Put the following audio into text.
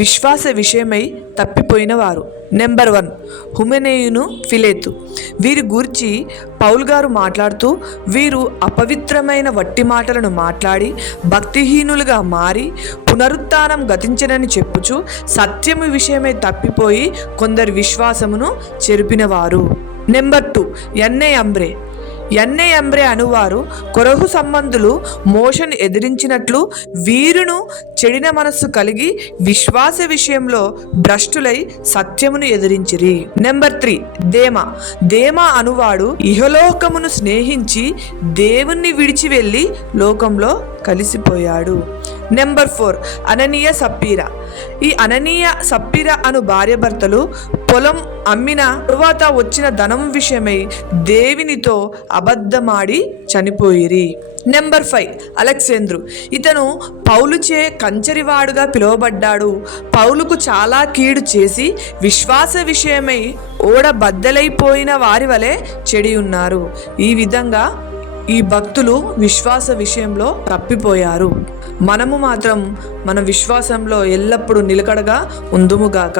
విశ్వాస విషయమై తప్పిపోయిన వారు. నెంబర్ 1 హుమెనేయును, ఫిలేతు. వీరి గూర్చి పౌలు గారు మాట్లాడుతూ, వీరు అపవిత్రమైన వట్టి మాటలను మాట్లాడి భక్తిహీనులుగా మారి పునరుత్థానం గతించనని చెప్పుచు సత్యము విషయమై తప్పిపోయి కొందరి విశ్వాసమును చెరిపినవారు. నెంబర్ 2 యన్నే అంబ్రే అనువారు కొరహు సంబంధులు మోషను ఎదిరించినట్లు వీరును చెడిన మనస్సు కలిగి విశ్వాస విషయంలో భ్రష్టులై సత్యమును ఎదిరించిరి. నెంబర్ 3 దేమా అనువాడు ఇహలోకమును స్నేహించి దేవుణ్ణి విడిచి వెళ్ళి లోకంలో కలిసిపోయాడు. నెంబర్ 4 అననీయ సప్పీరా. ఈ అననీయ సప్పీరా అను భార్యాభర్తలు పొలం అమ్మిన తరువాత వచ్చిన ధనం విషయమై దేవునితో అబద్ధమాడి చనిపోయిరి. Number 5 Alexandru. ఇతను పౌలుచే కంచరివాడుగా పిలువబడ్డాడు. పౌలుకు చాలా కీడు చేసి విశ్వాస విషయమై ఓడ బద్దలైపోయిన వారి వలె చెడి ఉన్నారు. ఈ విధంగా ఈ భక్తులు విశ్వాస విషయంలో తప్పిపోయారు. మనము మాత్రం మన విశ్వాసంలో ఎల్లప్పుడూ నిలకడగా ఉందుముగాక.